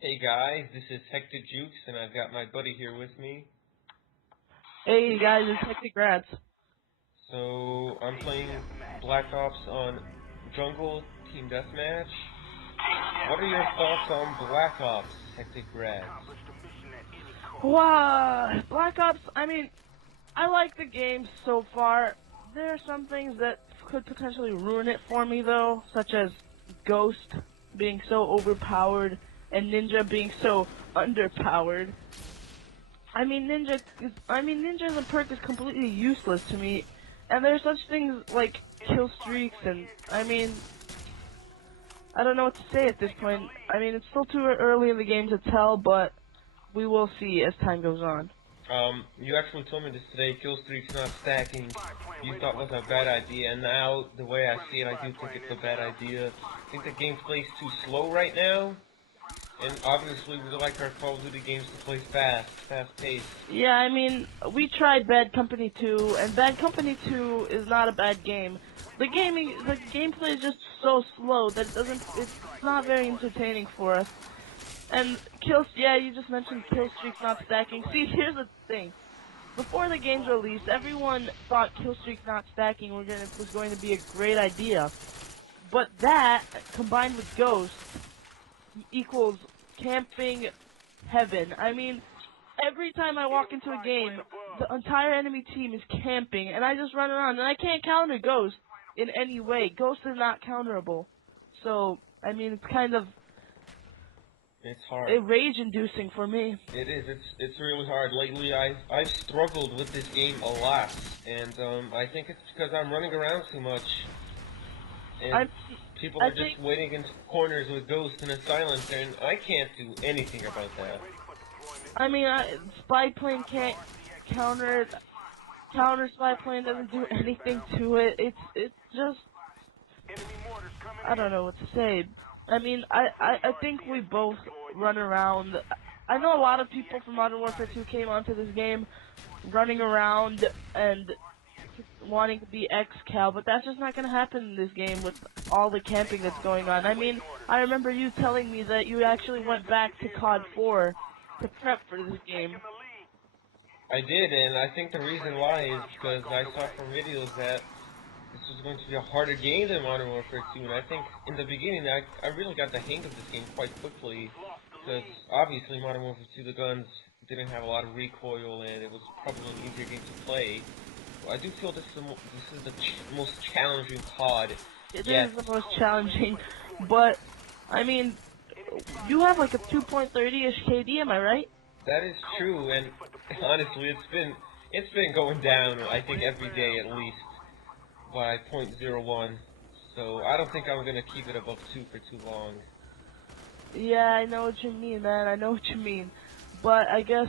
Hey guys, this is Hector Jukes, and I've got my buddy here with me. Hey guys, it's Hectic Rats. So, I'm playing Black Ops on Jungle Team Deathmatch. What are your thoughts on Black Ops, Hectic Grads? Wow, Black Ops, I like the game so far. There are some things that could potentially ruin it for me though, such as Ghost being so overpowered and Ninja being so underpowered. Ninja as a perk is completely useless to me, and there are such things like kill streaks and, I don't know what to say at this point. It's still too early in the game to tell, but we will see as time goes on. You actually told me this today, kill streaks not stacking, you thought was a bad idea, and now, the way I see it, I do think it's a bad idea. I think the gameplay's too slow right now, and obviously we like our Call of Duty games to play fast-paced. Yeah, we tried Bad Company 2, and Bad Company 2 is not a bad game. The gameplay is just so slow that it's not very entertaining for us. And yeah, you just mentioned kill streaks not stacking. See, here's the thing. Before the game's release, everyone thought kill streaks not stacking was going to be a great idea. But that, combined with Ghost, equals camping heaven. Every time I walk into a game, the entire enemy team is camping, and I just run around, and I can't counter Ghost in any way. Ghost is not counterable. So, it's kind of It's hard. rage-inducing for me. It is. It's really hard. Lately, I've struggled with this game a lot, and I think it's because I'm running around too much, and I people I are just think waiting in corners with Ghost and a silencer, and I can't do anything about that. Spy Plane can't counter it. Counter Spy Plane doesn't do anything to it. It's just, I don't know what to say. I think we both run around. I know a lot of people from Modern Warfare 2 came onto this game running around and wanting to be X-Cal, but that's just not gonna happen in this game with all the camping that's going on. I remember you telling me that you actually went back to COD 4 to prep for this game. I did, and I think the reason why is because I saw from videos that this was going to be a harder game than Modern Warfare 2, and I think in the beginning I really got the hang of this game quite quickly, because obviously Modern Warfare 2 the guns didn't have a lot of recoil, and it was probably an easier game to play. Well, I do feel this is the most challenging COD It yet. is the most challenging, but, I mean, you have like a 2.30-ish KD, am I right? That is true, and honestly, it's been going down. I think every day at least by .01. So I don't think I'm gonna keep it above 2 for too long. Yeah, I know what you mean, man. I know what you mean. But I guess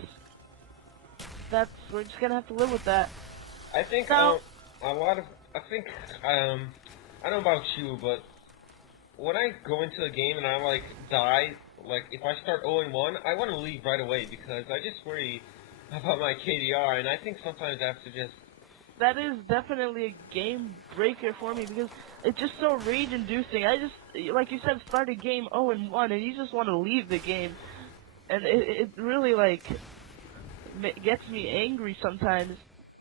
we're just gonna have to live with that. I think Now, a lot of I think I don't know about you, but when I go into a game and I like die, like if I start 0-1, I want to leave right away because I just worry about my KDR, and I think sometimes I have to just. that is definitely a game breaker for me because it's just so rage inducing. Like you said, start a game 0-1 and you just want to leave the game. And it really like gets me angry sometimes.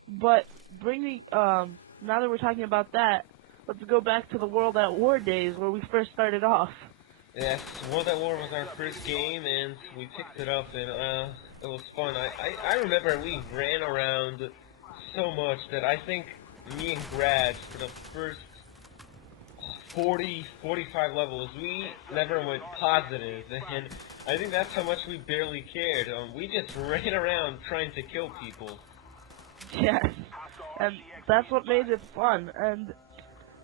But now that we're talking about that, let's go back to the World at War days where we first started off. Yes, World at War was our first game, and we picked it up, and it was fun. I remember we ran around so much that I think me and Grad, for the first 40, 45 levels, we never went positive, and I think that's how much we barely cared. We just ran around trying to kill people. Yes, and that's what made it fun. And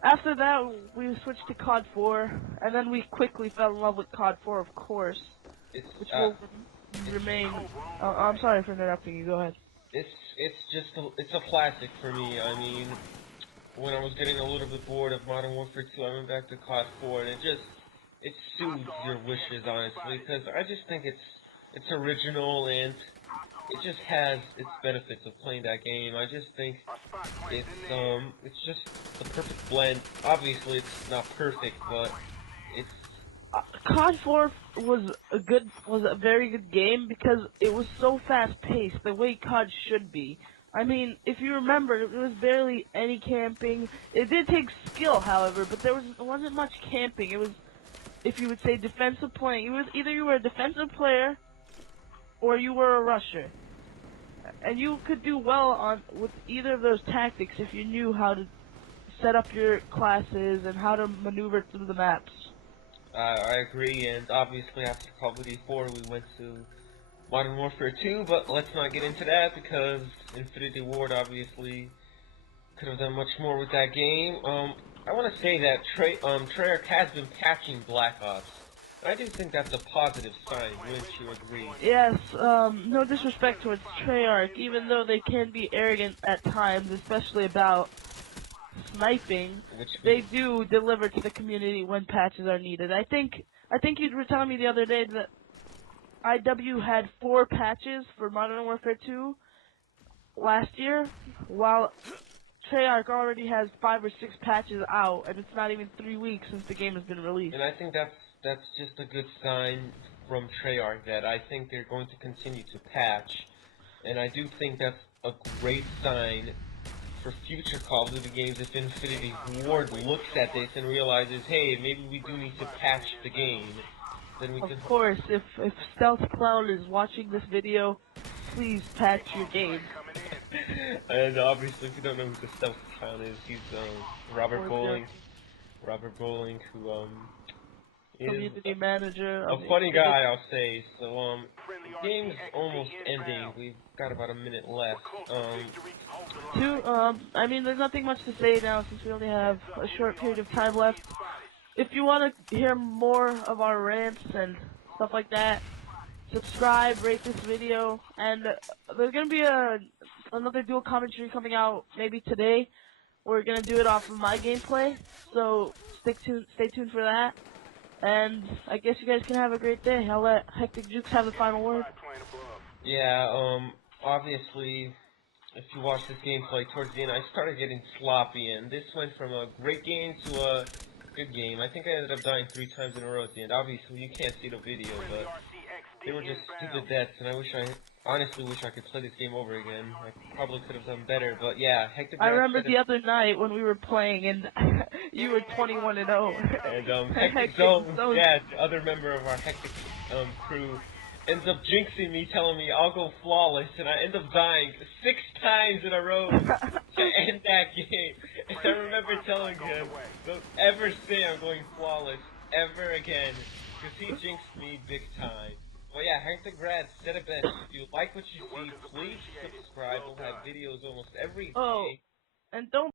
after that, we switched to COD 4, and then we quickly fell in love with COD 4, of course, It's, which uh, will it's remain. I'm sorry for interrupting you. Go ahead. it's a classic for me. I mean, when I was getting a little bit bored of Modern Warfare 2, I went back to COD 4, and it soothes your wishes, honestly, because I just think it's original, and it just has its benefits of playing that game. I just think it's just the perfect blend. Obviously, it's not perfect, but it's COD 4 was a very good game because it was so fast paced, the way COD should be. I mean, if you remember, there was barely any camping. It did take skill, however, but there wasn't much camping. It was, if you would say, defensive playing. It was either you were a defensive player or you were a rusher, and you could do well with either of those tactics if you knew how to set up your classes and how to maneuver through the maps. I agree, and obviously after Call of Duty 4 we went to Modern Warfare 2, but let's not get into that because Infinity Ward obviously could have done much more with that game. I want to say that Treyarch has been patching Black Ops. I do think that's a positive sign, wouldn't you agree? Yes, no disrespect towards Treyarch, even though they can be arrogant at times, especially about sniping, they do deliver to the community when patches are needed. I think you were telling me the other day that IW had 4 patches for Modern Warfare 2 last year, while Treyarch already has 5 or 6 patches out, and it's not even 3 weeks since the game has been released. And I think that's just a good sign from Treyarch that I think they're going to continue to patch, and I do think that's a great sign for future Call of Duty games if Infinity Ward looks at this and realizes, hey, maybe we do need to patch the game. Then we Of can. course, if Stealth Cloud is watching this video, please patch your game. And obviously, if you don't know who the Stealth Clown is, he's Robert Bowling. Robert Bowling, who is community manager. a funny guy, I'll say. So the game's almost ending. We've got about a minute left. I mean, there's nothing much to say now since we only have a short period of time left. If you want to hear more of our rants and stuff like that, subscribe, rate this video, and there's gonna be another dual commentary coming out maybe today. We're gonna do it off of my gameplay, so stay tuned for that. And I guess you guys can have a great day. I'll let Hectic Jukes have the final word. Yeah, obviously, if you watch this gameplay towards the end, I started getting sloppy, and this went from a great game to a good game. I think I ended up dying 3 times in a row at the end. Obviously, you can't see the video, but they were just stupid deaths, and I honestly wish I could play this game over again. I probably could have done better, but yeah, Hectic. I remember the other night when we were playing, and you were 21-0. And Hectic Zone, yeah, the other member of our Hectic crew, ends up jinxing me, telling me I'll go flawless, and I end up dying 6 times in a row to end that game. And I remember telling him, don't ever say I'm going flawless ever again, because he jinxed me big time. Well, yeah, Hectic Grad said it best. If you like what you see, please subscribe. We'll have videos almost every day. Oh, and don't